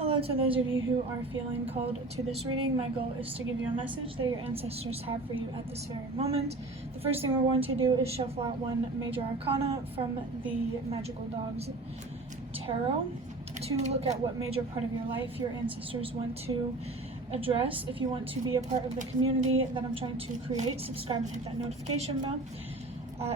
Hello to those of you who are feeling called to this reading. My goal is to give you a message that your ancestors have for you at this very moment. The first thing we're going to do is shuffle out one major arcana from the Magical Dogs Tarot to look at what major part of your life your ancestors want to address. If you want to be a part of the community that I'm trying to create, subscribe and hit that notification bell.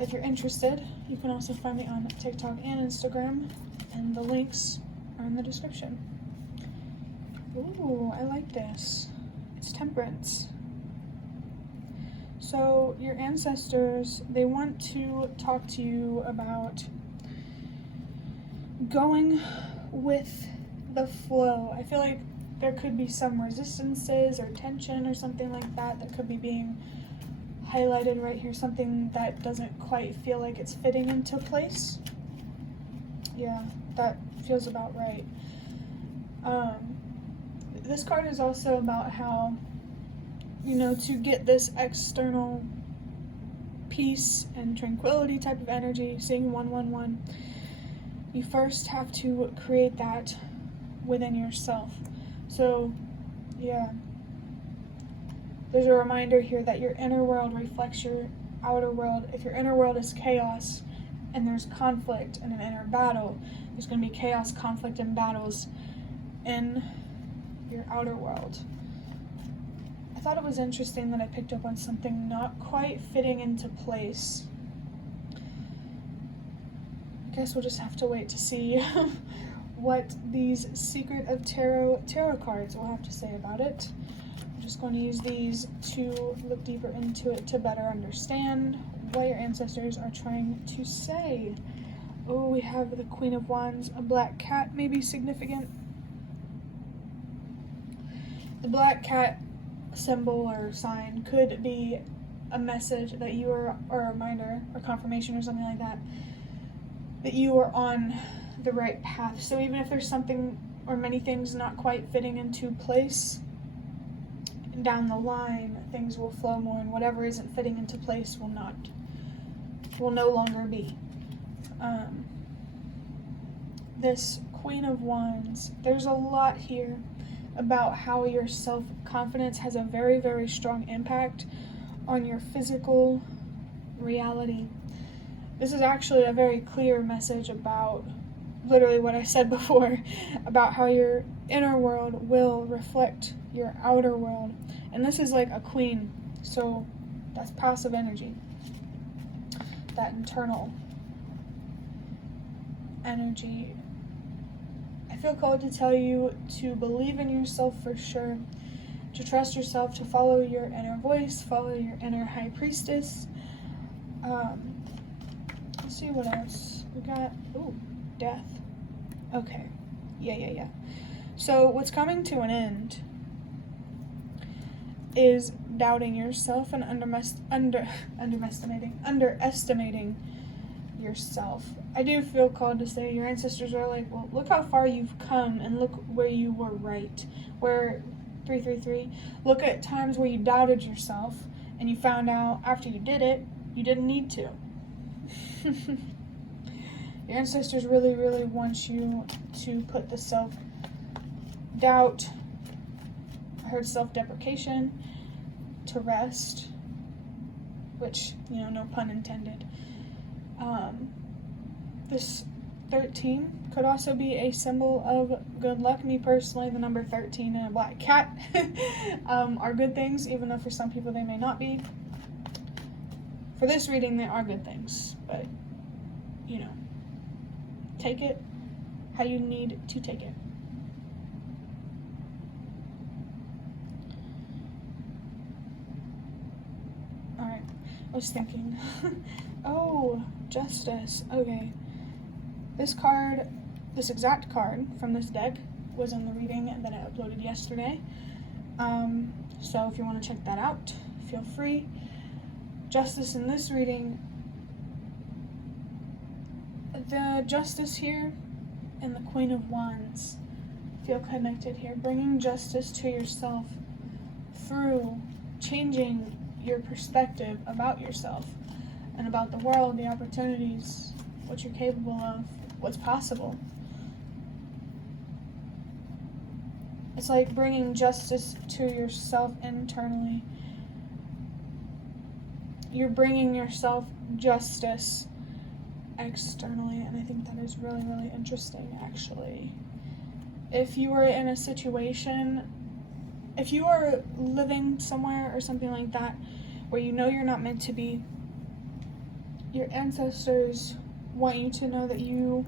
If you're interested, you can also find me on TikTok and Instagram, and the links are in the description. Ooh, I like this. It's Temperance. So your ancestors, they want to talk to you about going with the flow. I feel like there could be some resistances or tension or something like that that could be being highlighted right here, something that doesn't quite feel like it's fitting into place. Yeah, that feels about right. This card is also about how, to get this external peace and tranquility type of energy, seeing 111, you first have to create that within yourself. So, yeah, there's a reminder here that your inner world reflects your outer world. If your inner world is chaos and there's conflict and an inner battle, there's going to be chaos, conflict, and battles in your outer world. I thought it was interesting that I picked up on something not quite fitting into place. I guess we'll just have to wait to see what these Secret of Tarot cards will have to say about it. I'm just going to use these to look deeper into it to better understand what your ancestors are trying to say. Oh, we have the Queen of Wands, a black cat may be significant. The black cat symbol or sign could be a message that you are, or a reminder or confirmation or something like that, that you are on the right path. So even if there's something or many things not quite fitting into place, down the line things will flow more, and whatever isn't fitting into place will no longer be. This Queen of Wands, there's a lot here about how your self-confidence has a very, very strong impact on your physical reality. This is actually a very clear message about literally what I said before, about how your inner world will reflect your outer world. And this is like a queen, so that's passive energy, that internal energy. I feel called to tell you to believe in yourself for sure, to trust yourself, to follow your inner voice, follow your inner high priestess. Let's see what else we got. Ooh, death. Okay, yeah. So what's coming to an end is doubting yourself and underestimating yourself. I do feel called to say your ancestors are like, well, look how far you've come and look where you were right. Where 333, look at times where you doubted yourself and you found out after you did it, you didn't need to. Your ancestors really, really want you to put the self-doubt, I heard self-deprecation, to rest, which, no pun intended. This 13 could also be a symbol of good luck. Me personally, the number 13 and a black cat are good things, even though for some people they may not be. For this reading, they are good things, but, take it how you need to take it. Alright, I was thinking, oh, Justice, okay. This exact card from this deck was in the reading that I uploaded yesterday. So if you want to check that out, feel free. Justice in this reading, the Justice here and the Queen of Wands feel connected here, bringing justice to yourself through changing your perspective about yourself and about the world, the opportunities, what you're capable of, what's possible. It's like bringing justice to yourself internally. You're bringing yourself justice externally, and I think that is really, really interesting, actually. If you were in a situation, if you are living somewhere or something like that where you know you're not meant to be, your ancestors want you to know that you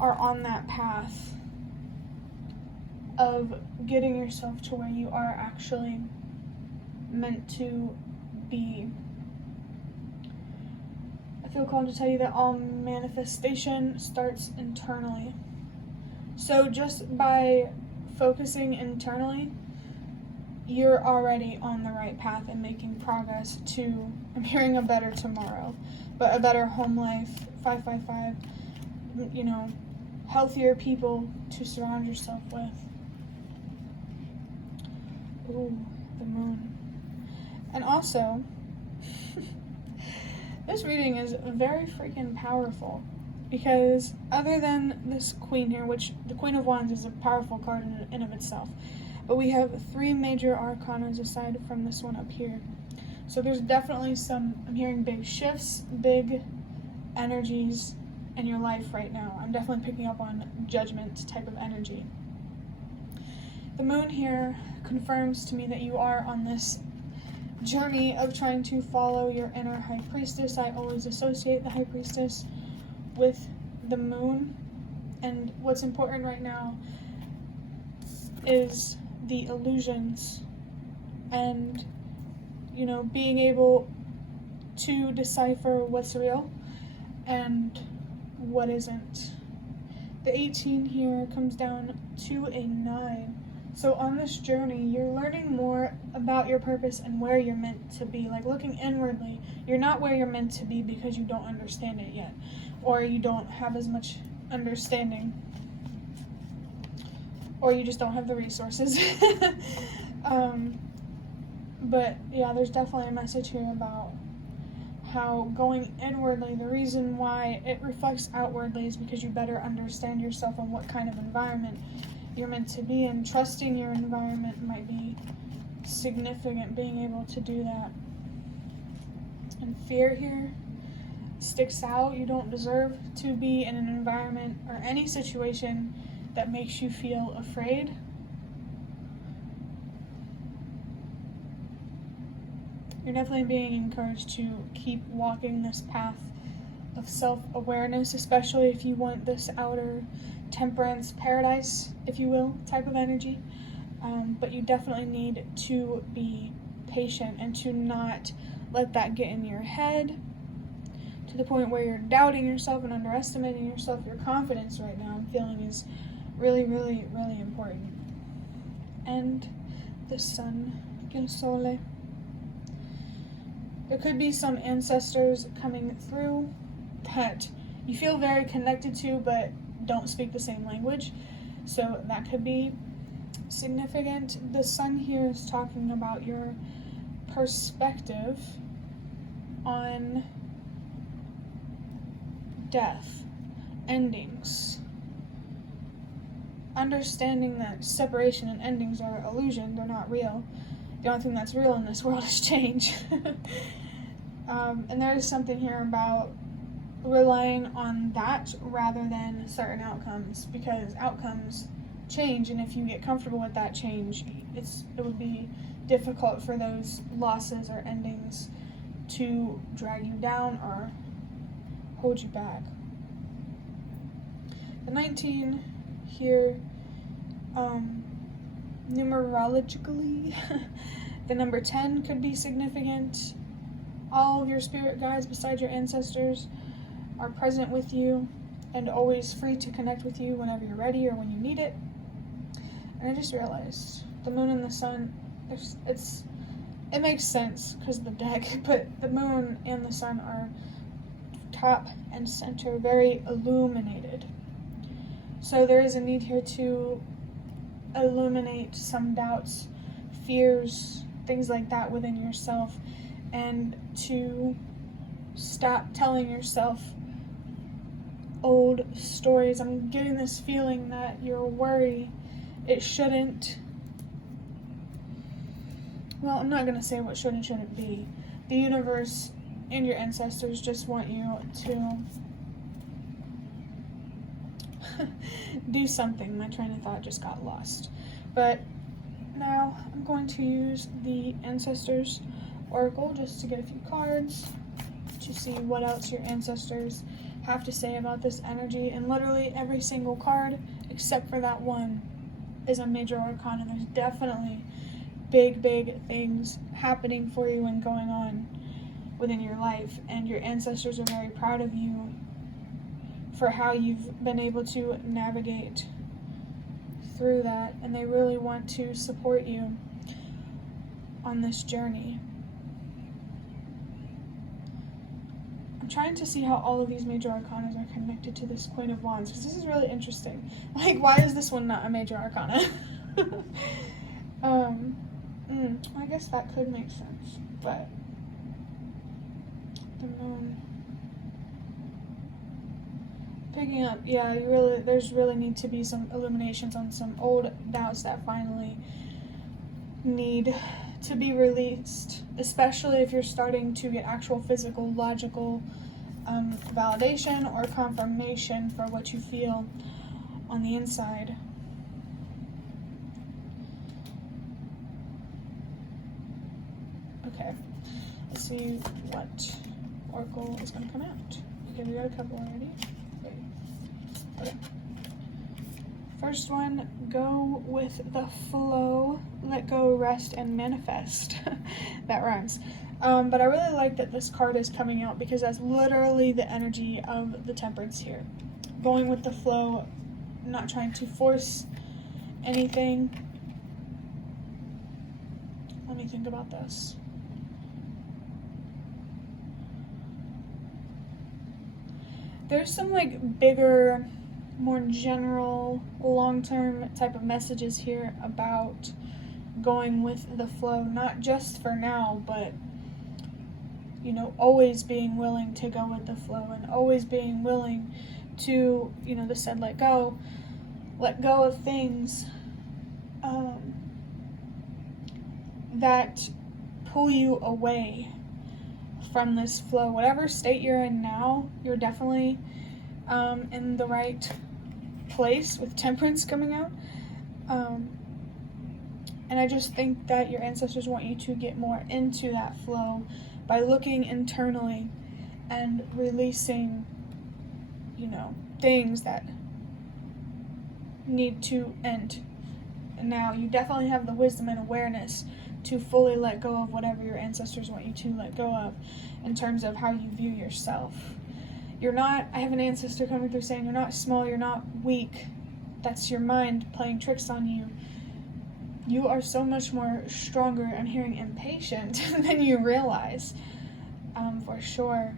are on that path of getting yourself to where you are actually meant to be. I feel called to tell you that all manifestation starts internally. So just by focusing internally, you're already on the right path and making progress to, I'm hearing, a better tomorrow, but a better home life, 555, healthier people to surround yourself with. Ooh, the moon. And also, this reading is very freaking powerful, because other than this queen here, which the Queen of Wands is a powerful card in and of itself, but we have 3 major arcanas aside from this one up here. So there's definitely I'm hearing big shifts, big energies in your life right now. I'm definitely picking up on judgment type of energy. The moon here confirms to me that you are on this journey of trying to follow your inner high priestess. I always associate the high priestess with the moon, and what's important right now is the illusions and being able to decipher what's real and what isn't. The 18 here comes down to a 9. So on this journey, you're learning more about your purpose and where you're meant to be. Like, looking inwardly, you're not where you're meant to be because you don't understand it yet, or you don't have as much understanding, or you just don't have the resources. But yeah, there's definitely a message here about how going inwardly, the reason why it reflects outwardly is because you better understand yourself and what kind of environment you're meant to be in. Trusting your environment might be significant, being able to do that. And fear here sticks out. You don't deserve to be in an environment or any situation that makes you feel afraid. You're definitely being encouraged to keep walking this path of self-awareness, especially if you want this outer temperance paradise, if you will, type of energy. But you definitely need to be patient and to not let that get in your head to the point where you're doubting yourself and underestimating yourself. Your confidence right now, I'm feeling, is really, really, really important. And the sun, il sole. There could be some ancestors coming through that you feel very connected to but don't speak the same language. So that could be significant. The sun here is talking about your perspective on death, endings. Understanding that separation and endings are illusion, they're not real. The only thing that's real in this world is change. And there is something here about relying on that rather than certain outcomes, because outcomes change, and if you get comfortable with that change, it would be difficult for those losses or endings to drag you down or hold you back. The 19 here, numerologically, the number 10 could be significant. All of your spirit guides besides your ancestors are present with you and always free to connect with you whenever you're ready or when you need it. And I just realized the moon and the sun, it makes sense because of the deck, but the moon and the sun are top and center, very illuminated. So there is a need here to illuminate some doubts, fears, things like that within yourself, and to stop telling yourself old stories. I'm getting this feeling that your worry, it shouldn't well, I'm not going to say what should and shouldn't be. The universe and your ancestors just want you to do something. My train of thought just got lost. But now I'm going to use the Ancestors Oracle just to get a few cards to see what else your ancestors have to say about this energy. And literally every single card, except for that one, is a major arcana. There's definitely big things happening for you and going on within your life. And your ancestors are very proud of you for how you've been able to navigate through that, and they really want to support you on this journey. I'm trying to see how all of these major arcanas are connected to this Queen of Wands, because this is really interesting. Like, why is this one not a major arcana? I guess that could make sense, but the Moon. Picking up, yeah, there's really need to be some illuminations on some old doubts that finally need to be released, especially if you're starting to get actual physical, logical validation or confirmation for what you feel on the inside. Okay, let's see what oracle is going to come out. Okay, we got a couple already. Okay. First one, go with the flow, let go, rest, and manifest. That rhymes. But I really like that this card is coming out because that's literally the energy of the Temperance here. Going with the flow, not trying to force anything. Let me think about this. There's some like bigger, more general, long-term type of messages here about going with the flow, not just for now, but you know, always being willing to go with the flow and always being willing to, you know, the said let go of things that pull you away from this flow. Whatever state you're in now, you're definitely in the right place with Temperance coming out. And I just think that your ancestors want you to get more into that flow by looking internally and releasing, you know, things that need to end. And now you definitely have the wisdom and awareness to fully let go of whatever your ancestors want you to let go of in terms of how you view yourself. You're not, I have an ancestor coming through saying you're not small, you're not weak. That's your mind playing tricks on you. You are so much more stronger, I'm hearing impatient, than you realize, for sure.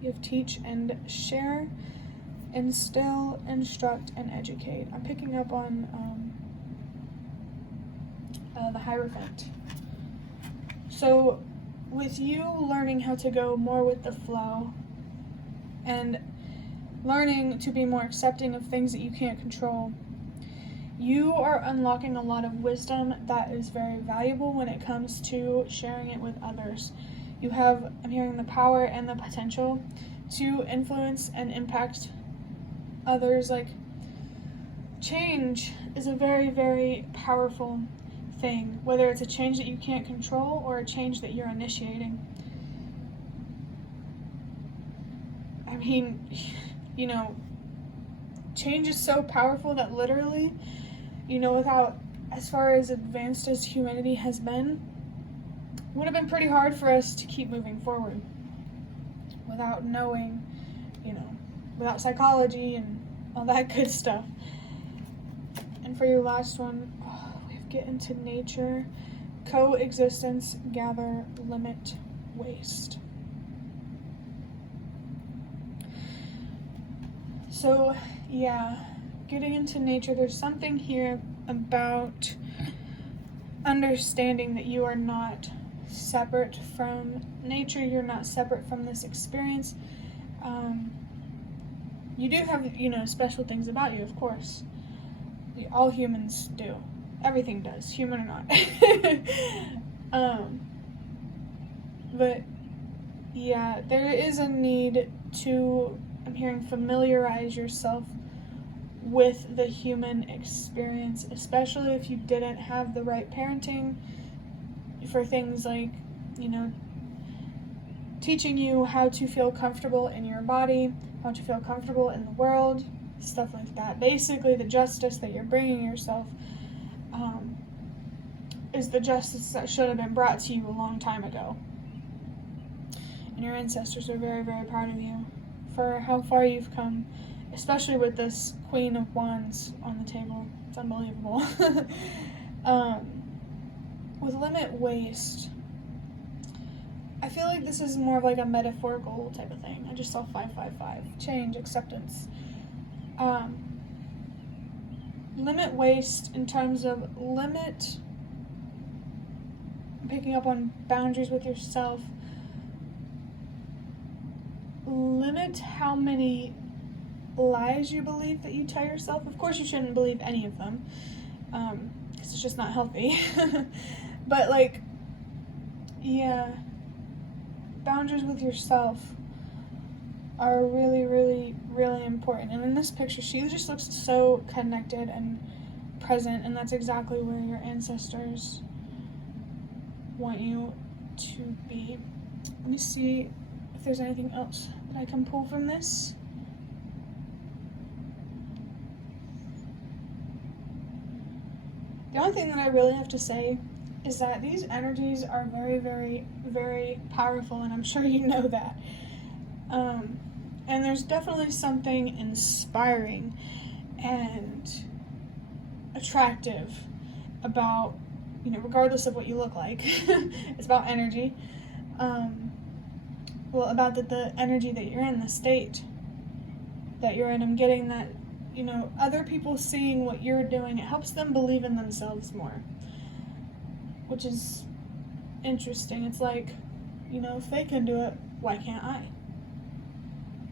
You have teach and share, instill, instruct, and educate. I'm picking up on the Hierophant. So with you learning how to go more with the flow and learning to be more accepting of things that you can't control, you are unlocking a lot of wisdom that is very valuable when it comes to sharing it with others. You have, I'm hearing, the power and the potential to influence and impact others. Like, change is a very powerful thing, whether it's a change that you can't control or a change that you're initiating. I mean, you know, change is so powerful that literally, you know, without, as far as advanced as humanity has been, it would have been pretty hard for us to keep moving forward without knowing, you know, without psychology and all that good stuff. And for your last one, we have get into nature, coexistence, gather, limit, waste. So, yeah, getting into nature, there's something here about understanding that you are not separate from nature, you're not separate from this experience. You do have, you know, special things about you, of course. All humans do. Everything does, human or not. But yeah, there is a need to, I'm hearing, familiarize yourself with the human experience, especially if you didn't have the right parenting for things like, teaching you how to feel comfortable in your body, how to feel comfortable in the world, stuff like that. Basically, the justice that you're bringing yourself is the justice that should have been brought to you a long time ago. And your ancestors are very, very proud of you for how far you've come, especially with this Queen of Wands on the table. It's unbelievable. With limit waste, I feel like this is more of like a metaphorical type of thing. I just saw 555. Change, acceptance. Limit waste in terms of picking up on boundaries with yourself. Limit how many lies you believe that you tell yourself. Of course, you shouldn't believe any of them, because it's just not healthy. But boundaries with yourself are really, really, really important. And in this picture, she just looks so connected and present, and that's exactly where your ancestors want you to be. Let me see if there's anything else that I can pull from this. The only thing that I really have to say is that these energies are very, very, very powerful, and I'm sure you know that. And there's definitely something inspiring and attractive about, regardless of what you look like, it's about energy. About the energy that you're in, the state that you're in. I'm getting that, other people seeing what you're doing, it helps them believe in themselves more, which is interesting. It's like, if they can do it, why can't I?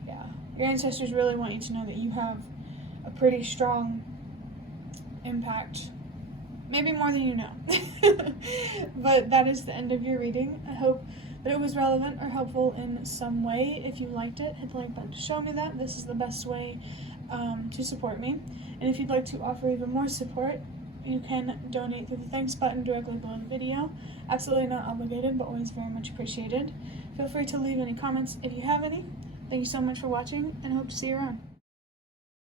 Yeah. Your ancestors really want you to know that you have a pretty strong impact. Maybe more than you know. But that is the end of your reading. I hope that it was relevant or helpful in some way. If you liked it, hit the like button to show me that. This is the best way to support me. And if you'd like to offer even more support, you can donate through the thanks button directly below the video. Absolutely not obligated, but always very much appreciated. Feel free to leave any comments if you have any. Thank you so much for watching, and I hope to see you around.